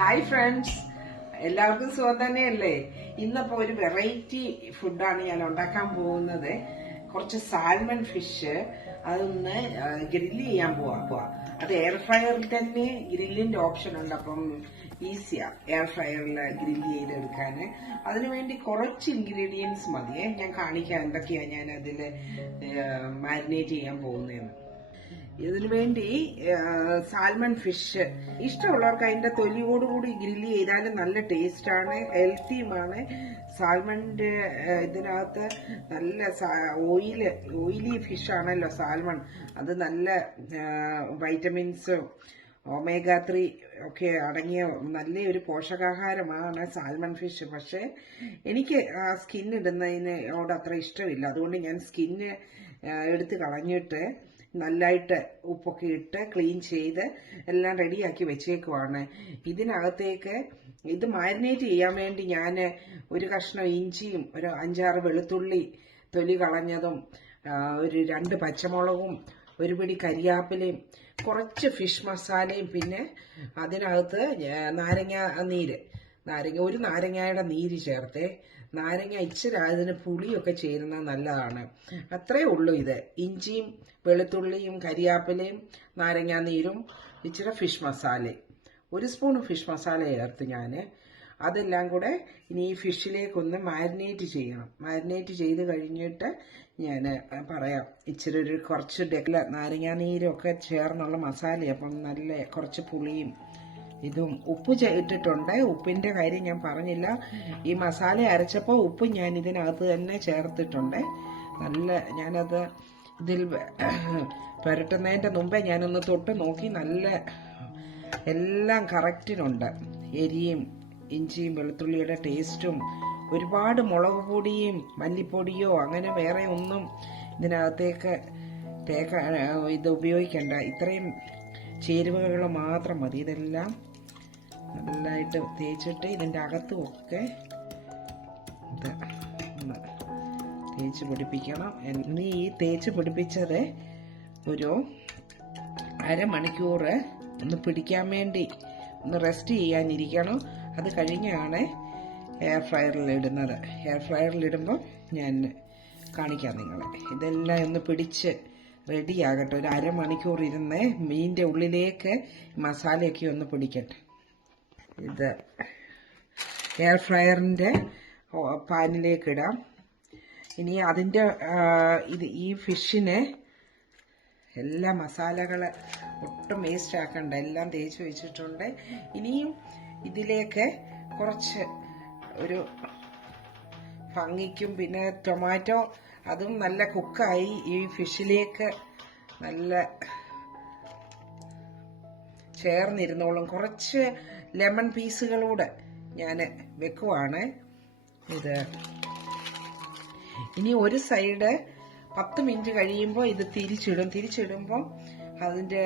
Hi friends, എല്ലാവർക്കും സുഖം തന്നെയല്ലേ? ഇന്നിപ്പോൾ ഒരു വെറൈറ്റി ഫുഡാണ് ഞാൻ ഉണ്ടാക്കാൻ പോകുന്നത്. കുറച്ച് സാൽമൺ ഫിഷ് അതൊന്ന് ഗ്രില്ല് ചെയ്യാൻ പോവാ. അത് എയർ ഫ്രയറിൽ തന്നെ ഗ്രില്ലിന്റെ ഓപ്ഷൻ ഉണ്ട്, അപ്പം ഈസിയാ എയർ ഫ്രയറിൽ ഗ്രില്ല് ചെയ്തെടുക്കാൻ. അതിനുവേണ്ടി കുറച്ച് ഇൻഗ്രീഡിയൻസ് മതിയേ. ഞാൻ കാണിക്കാം എന്തൊക്കെയാ ഞാൻ അതിൽ മാരിനേറ്റ് ചെയ്യാൻ പോകുന്നതെന്ന്. ഇതിനു വേണ്ടി സാൽമൺ ഫിഷ് ഇഷ്ടമുള്ളവർക്ക് അതിന്റെ തൊലിയോടുകൂടി ഗ്രില്ല് ചെയ്താലും നല്ല ടേസ്റ്റാണ്, ഹെൽത്തിയുമാണ്. സാൽമണിന്റെ ഇതിനകത്ത് നല്ല ഓയിലി ഫിഷ് ആണല്ലോ സാൽമൺ. അത് നല്ല വൈറ്റമിൻസും ഒമേഗ 3 ഒക്കെ അടങ്ങിയ നല്ലൊരു പോഷകാഹാരമാണ് സാൽമൺ ഫിഷ്. പക്ഷെ എനിക്ക് ആ സ്കിൻ ഇടുന്നതിനോട് അത്ര ഇഷ്ടമില്ല. അതുകൊണ്ട് ഞാൻ സ്കിന്ന് എടുത്ത് കളഞ്ഞിട്ട് നല്ലതായിട്ട് ഉപ്പൊക്കെ ഇട്ട് ക്ലീൻ ചെയ്ത് എല്ലാം റെഡിയാക്കി വെച്ചേക്കുവാണ്. ഇതിനകത്തേക്ക് ഇത് മാരിനേറ്റ് ചെയ്യാൻ വേണ്ടി ഞാൻ ഒരു കഷ്ണം ഇഞ്ചിയും ഒരു 5-6 വെളുത്തുള്ളി തൊലി കളഞ്ഞതും ഒരു 2 പച്ചമുളകും ഒരു പിടി കരിയാപ്പിലയും കുറച്ച് ഫിഷ് മസാലയും പിന്നെ അതിനകത്ത് ഒരു നാരങ്ങയുടെ നീര് ചേർത്തേ. നാരങ്ങ ഇച്ചിരി അതിന് പുളിയൊക്കെ ചേരുന്നത് നല്ലതാണ്. അത്രേ ഉള്ളൂ. ഇത് ഇഞ്ചിയും വെളുത്തുള്ളിയും കരിയാപ്പിലയും നാരങ്ങാ നീരും ഇച്ചിരി ഫിഷ് മസാലയും 1 സ്പൂൺ ഫിഷ് മസാല ചേർത്ത് ഞാൻ അതെല്ലാം കൂടെ ഇനി ഈ ഫിഷിലേക്കൊന്ന് മാരിനേറ്റ് ചെയ്യണം. മാരിനേറ്റ് ചെയ്ത് കഴിഞ്ഞിട്ട് ഞാൻ പറയാം. ഇച്ചിരി കുറച്ച് നാരങ്ങാ നീരൊക്കെ ചേർന്നുള്ള മസാല, അപ്പം നല്ല കുറച്ച് പുളിയും ഇതും ഉപ്പ് ഇട്ടിട്ടുണ്ട്. ഉപ്പിന്റെ കാര്യം ഞാൻ പറഞ്ഞില്ല. ഈ മസാല അരച്ചപ്പോൾ ഉപ്പ് ഞാൻ ഇതിനകത്ത് തന്നെ ചേർത്തിട്ടുണ്ട്. ഞാനത് ഇതിൽ പുരട്ടുന്നതിന്റെ മുമ്പേ ഞാനൊന്ന് തൊട്ട് നോക്കി. എല്ലാം കറക്റ്റിനുണ്ട്. എരിയും ഇഞ്ചിയും വെളുത്തുള്ളിയുടെ ടേസ്റ്റും. ഒരുപാട് മുളക് പൊടിയും മല്ലിപ്പൊടിയോ അങ്ങനെ വേറെ ഒന്നും ഇതിനകത്തേക്ക് ഇത് ഉപയോഗിക്കണ്ട. ഇത്രയും ചേരുവകൾ മാത്രം മതി. ഇതെല്ലാം നല്ലതായിട്ട് തേച്ചിട്ട് ഇതിൻ്റെ അകത്തുമൊക്കെ തേച്ച് പിടിപ്പിക്കണം. ഇനി ഈ തേച്ച് പിടിപ്പിച്ചത് ഒരു അരമണിക്കൂർ ഒന്ന് പിടിക്കാൻ വേണ്ടി ഒന്ന് റെസ്റ്റ് ചെയ്യാനിരിക്കണം. അത് കഴിഞ്ഞാണ് എയർ ഫ്രയറിൽ ഇടുന്നത്. എയർ ഫ്രയറിൽ ഇടുമ്പോൾ ഞാൻ കാണിക്കാം നിങ്ങളെ. ഇതെല്ലാം ഒന്ന് പിടിച്ച് റെഡിയാകട്ടെ. ഒരു അരമണിക്കൂർ ഇരുന്ന് മീനിന്റെ ഉള്ളിലേക്ക് മസാലയൊക്കെ ഒന്ന് പിടിക്കട്ടെ. ഇത് എയർ ഫ്രയറിന്റെ പാനിലേക്ക് ഇടാം. ഇനി അതിൻ്റെ ഈ ഫിഷിന് എല്ലാ മസാലകൾ ഒട്ടും വേസ്റ്റ് ആക്കണ്ട, എല്ലാം തേച്ച് വെച്ചിട്ടുണ്ട്. ഇനിയും ഇതിലേക്ക് കുറച്ച് ഒരു ഭംഗിക്കും പിന്നെ ടൊമാറ്റോ അതും നല്ല കുക്കായി ഈ ഫിഷിലേക്ക് നല്ല ചേർന്നിരുന്നോളും. കുറച്ച് ലെമൺ പീസുകളൂടെ ഞാൻ വെക്കുവാണ്. ഇത് ഇനി ഒരു സൈഡ് 10 മിനിറ്റ് കഴിയുമ്പോൾ ഇത് തിരിച്ചിടുമ്പോൾ അതിൻ്റെ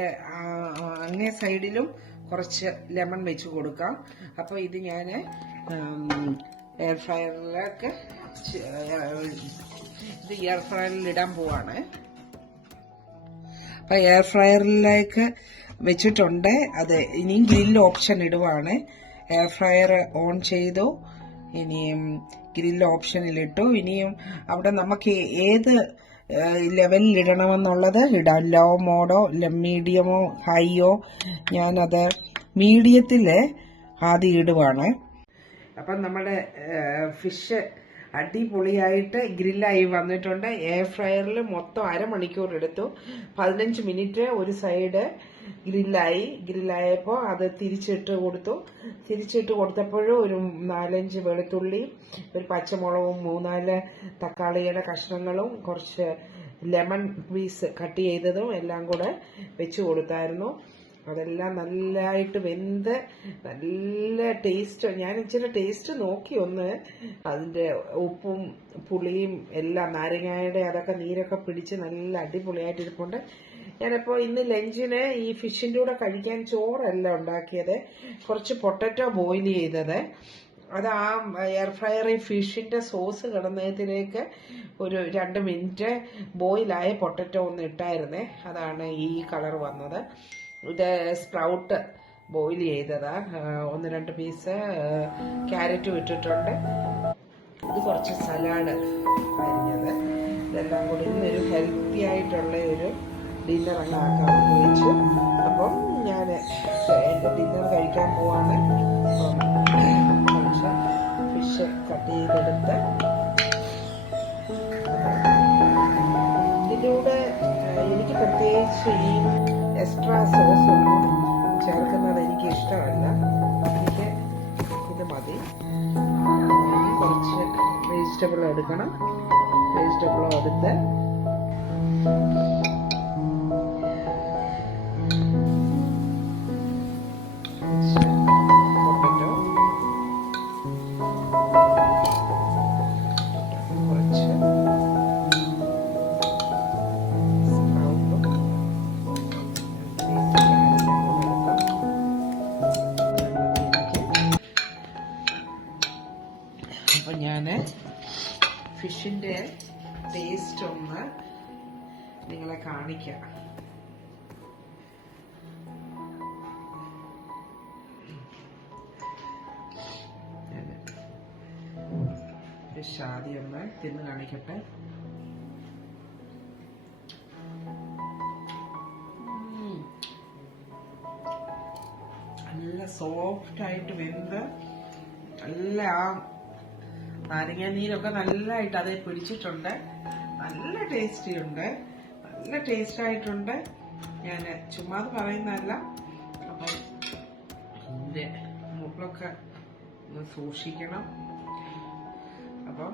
അങ്ങേ സൈഡിലും കുറച്ച് ലെമൺ വെച്ച് കൊടുക്കാം. അപ്പോൾ ഇത് ഞാൻ എയർ ഫ്രയറിൽ ഇടാൻ പോവാണ്. അപ്പൊ എയർ ഫ്രയറിലേക്ക് വെച്ചിട്ടുണ്ട്. അത് ഇനിയും ഗ്രില്ല് ഓപ്ഷൻ ഇടുവാണ്. എയർ ഫ്രയർ ഓൺ ചെയ്തു. ഇനിയും ഗ്രില്ല് ഓപ്ഷനിലിട്ടു. ഇനിയും അവിടെ നമുക്ക് ഏത് ലെവലിൽ ഇടണമെന്നുള്ളത് ഇടാം. ലോ മോഡോ മീഡിയമോ ഹൈയോ. ഞാനത് മീഡിയത്തിൽ ആദ്യം ഇടുവാണ്. അപ്പം നമ്മുടെ ഫിഷ് അടിപൊളിയായിട്ട് ഗ്രില്ലായി വന്നിട്ടുണ്ട്. എയർ ഫ്രയറിൽ മൊത്തം അരമണിക്കൂർ എടുത്തു. 15 മിനിറ്റ് ഒരു സൈഡ് ഗ്രില്ലായപ്പോൾ അത് തിരിച്ചിട്ട് കൊടുത്തപ്പോഴും ഒരു 4-5 വെളുത്തുള്ളി, ഒരു പച്ചമുളകും 3-4 തക്കാളിയുടെ കഷ്ണങ്ങളും കുറച്ച് ലെമൺ പീസ് കട്ട് ചെയ്തതും എല്ലാം കൂടെ വെച്ച് കൊടുത്തായിരുന്നു. അതെല്ലാം നല്ലതായിട്ട് വെന്ത് നല്ല ടേസ്റ്റ്. ഞാൻ ഇച്ചിരി ടേസ്റ്റ് നോക്കി ഒന്ന്. അതിൻ്റെ ഉപ്പും പുളിയും എല്ലാം നാരങ്ങയുടെ അതൊക്കെ നീരൊക്കെ പിടിച്ച് നല്ല അടിപൊളിയായിട്ട് ഇരിപ്പുണ്ട്. ഞാനിപ്പോൾ ഇന്ന് ലഞ്ചിന് ഈ ഫിഷിൻ്റെ കൂടെ കഴിക്കാൻ ചോറല്ല ഉണ്ടാക്കിയത്, കുറച്ച് പൊട്ടറ്റോ ബോയിൽ ചെയ്തത്. അത് ആ എയർ ഫ്രയറിൽ ഫിഷിന്റെ സോസ് കിടന്നതിലേക്ക് ഒരു 2 മിനിറ്റ് ബോയിലായ പൊട്ടറ്റോ ഒന്ന് ഇട്ടായിരുന്നേ. അതാണ് ഈ കളർ വന്നത്. ഇത് സ്പ്രൗട്ട് ബോയിൽ ചെയ്തതാ. 1-2 പീസ് ക്യാരറ്റും ഇട്ടിട്ടുണ്ട്. ഇത് കുറച്ച് സലാഡ് അരിഞ്ഞത്. ഇതെല്ലാം കൂടി ഇന്നൊരു ഹെൽത്തി ആയിട്ടുള്ള ഒരു ഡിന്നർ അങ്ങ് ആക്കാമെന്ന് വെച്ചു. അപ്പം ഞാൻ എൻ്റെ ഡിന്നർ കഴിക്കാൻ പോവാണ്. കുറച്ച് ഫിഷ് കട്ട് ചെയ്തെടുത്ത് ഇതിൻ്റെ കൂടെ എനിക്ക് പ്രത്യേകിച്ച് ഈ എക്സ്ട്രാ സോസ് ഒന്നും ചേർക്കുന്നത് എനിക്ക് ഇഷ്ടമല്ല. എനിക്ക് ഇത് മതി. കുറച്ച് വെജിറ്റബിൾ എടുക്കണം. വെജിറ്റബിളും എടുത്ത് പൊട്ടറ്റോ, കുറച്ച് അപ്പൊ ഞാന് ഫിഷിന്റെ ടേസ്റ്റ് ഒന്ന് നിങ്ങളെ കാണിക്കാം. ഫിഷ് ആദ്യം ഒന്ന് തിന്ന് കാണിക്കട്ടെ. നല്ല സോഫ്റ്റ് ആയിട്ട് വെന്ത് നല്ല ആ നാരങ്ങ നീരൊക്കെ നല്ലതായിട്ട് അതേ പിടിച്ചിട്ടുണ്ട്. നല്ല ടേസ്റ്റി ഉണ്ട്. നല്ല ടേസ്റ്റ് ആയിട്ടുണ്ട്. ഞാൻ ചുമ്മാത് പറയുന്നതല്ല. അപ്പം എൻ്റെ മുകളൊക്കെ ഒന്ന് സൂക്ഷിക്കണം. അപ്പം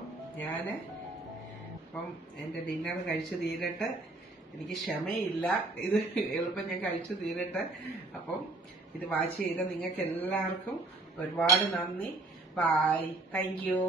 അപ്പം എൻ്റെ ഡിന്നർ കഴിച്ചു തീരട്ടെ. എനിക്ക് ക്ഷമയില്ല. ഇത് എളുപ്പം ഞാൻ കഴിച്ചു തീരട്ടെ. അപ്പം ഇത് വാച്ച് ചെയ്ത നിങ്ങൾക്ക് എല്ലാവർക്കും ഒരുപാട് നന്ദി. ബൈ. Thank you.